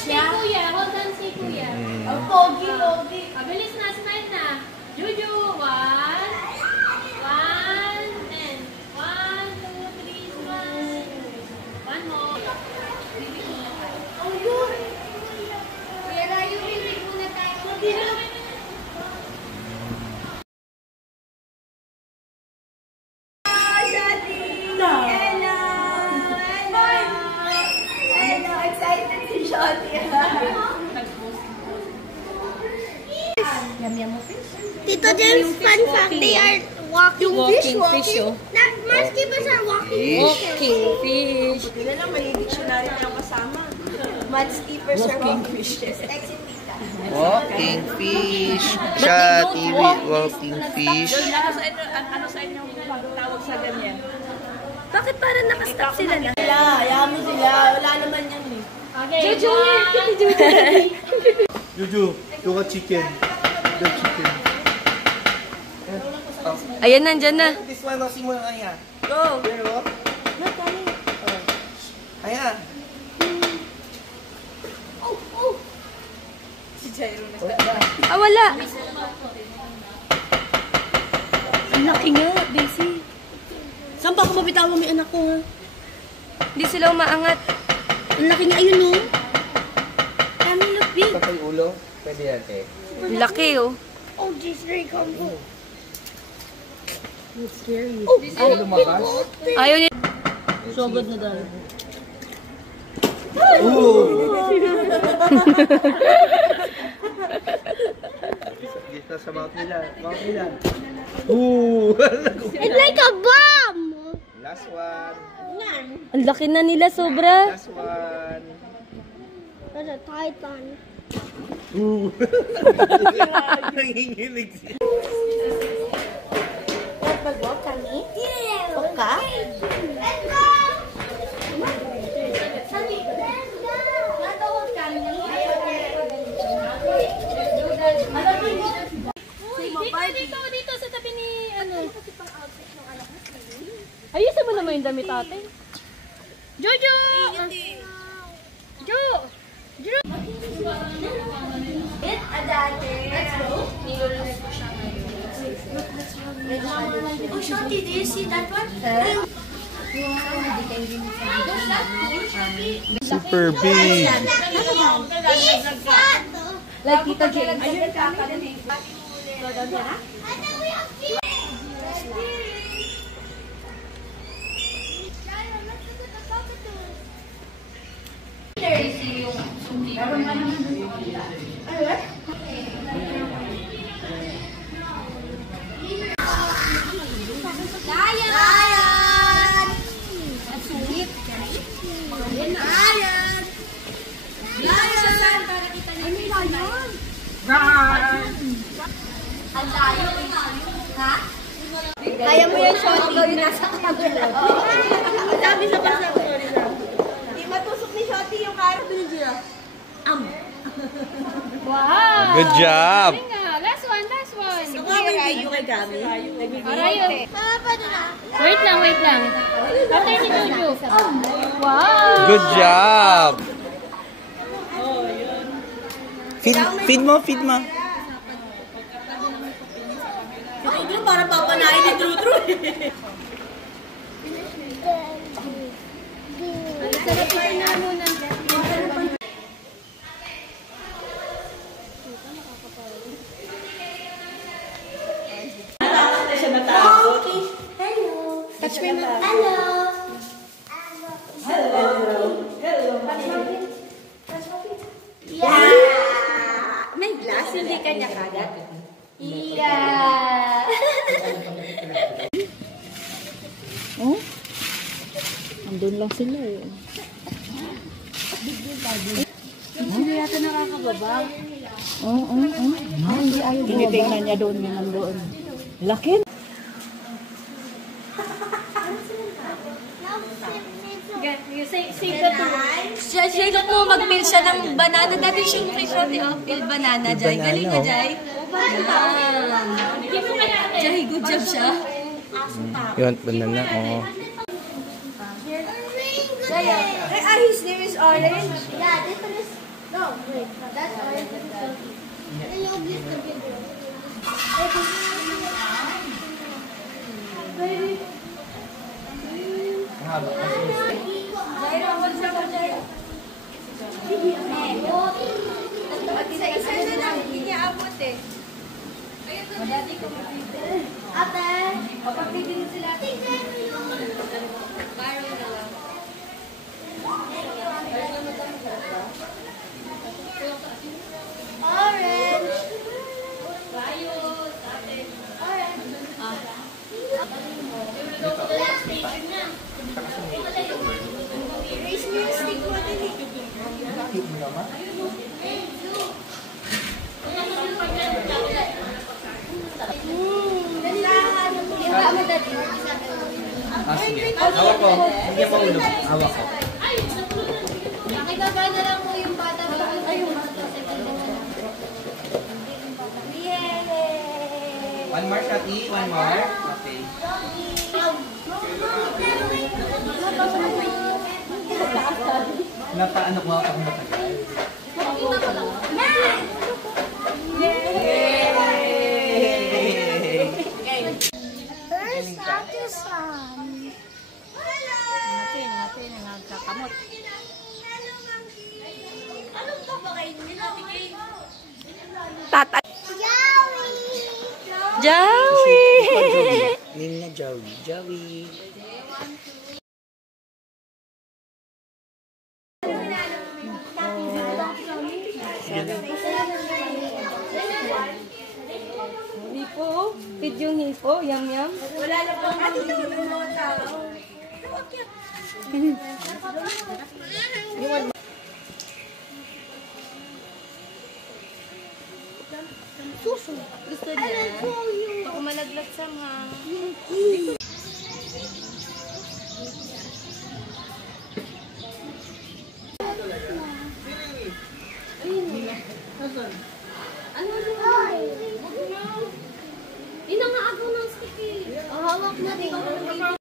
siya. Hold on si Kuya. Oh, pogi. Bilis na, smile na. Juju, 1, and 1, 2, 3, smile. One more. Oh, yun. Kuya Rayo, bibig muna tayo. Tito James, fun fact, they are walking fish. Mars keepers are walking fish. Hindi lang, may dictionary na yung kasama. Mars keepers are walking fishes. Walking fish. Siya, TV, walking fish. Ano sa inyo tawag sa ganyan? Bakit parang nakastop sila na? Hayaan mo sila. Wala naman yan eh. Okay, Juju, yung chicken. The chicken. Ayan, nandyan na. This one, mo na kaya. Go! Here, go. Kaya. Si Jairo na. Ah, wala. Ang laki nga, Daisy. Saan pa ako mabitawan mo yung anak ko ha? Hindi sila umaangat. Ang laki nga, ayun no? Kami lupit. Ito pa yung ulo. Pwede yan, eh. Ang laki, oh. Oh, this very combo. It's scary. Ayaw lumabas. Ayaw niya. So good na dahil. Dito sa mouth nila. It's like a bomb! Last one. Ang laki na nila, sobra. Last one. There's a python. Nanginginig siya. Mag-walk kami? Yeah! Walk ka? Let's go! Dito sa tabi ni ano. Ayusin mo naman yung damit ate. Jojo! Jo! Jo! It's a dati. Let's go. Nilulus ko siya ngayon. Oh, Shorty, do you see that one? Super big. Like Tita Jane. Ayun ka pala ni. Kaya mo yung shot gawin nasa camera. Sabi sa basa ko rin na. Di matusok ni Shotty yung kaya. Wow! Good job! Last one. Ako may video kay Gami. Arayo. Wait lang. Patay ni Jojo. Wow! Good job! Feed mo. Ito para papanain ni True Sarapin na muna. siya natakot. Hello. Touch me na. Hello. Yeah. May glass, hindi kanya kagat. Yeah. Oh? Andun lang sila eh. Sila yata nakakababa. Oo. Hindi ayaw bumaba. Tinitingnan niya doon niya nandoon. Laki. Siya mo mag-meal siya ng banana. Dati siya kay Shorty, oh. Peel banana, Jai. Galing na, Jai. Jai, good job siya. Yun, banana, oh. Jai, His name is Orange. yeah, this one is Oh, wait. That's orange. Then you use the video. Isa-isa na lang. Hindi niya abot eh. Madati ko mapipili. Ate! Mapapipili sila. Tingnan mo yun. Baro na lang. Orange! Ayos, ate. Orange. Raise mo yung stick mo din eh. Cute mo naman. Yung mo dati. Ah, sige. Hawak ko. Hindi pa ulo. Hawak ko. Nakikagana na lang po yung bata. Ayun. Yay! One more, Shati. One more. Okay. Napaano ko ako matagal. First, after sun. Natin, nagkakamot. Anong papakain nila? Tatay. Joey! Joey! Nina Joey. Joey. Hipo. Pid yung hipo. Yum, yum. Wala na pang matulog ng mga tao. Suso. Gusto I niya. will show you. Ako malaglag sa mga.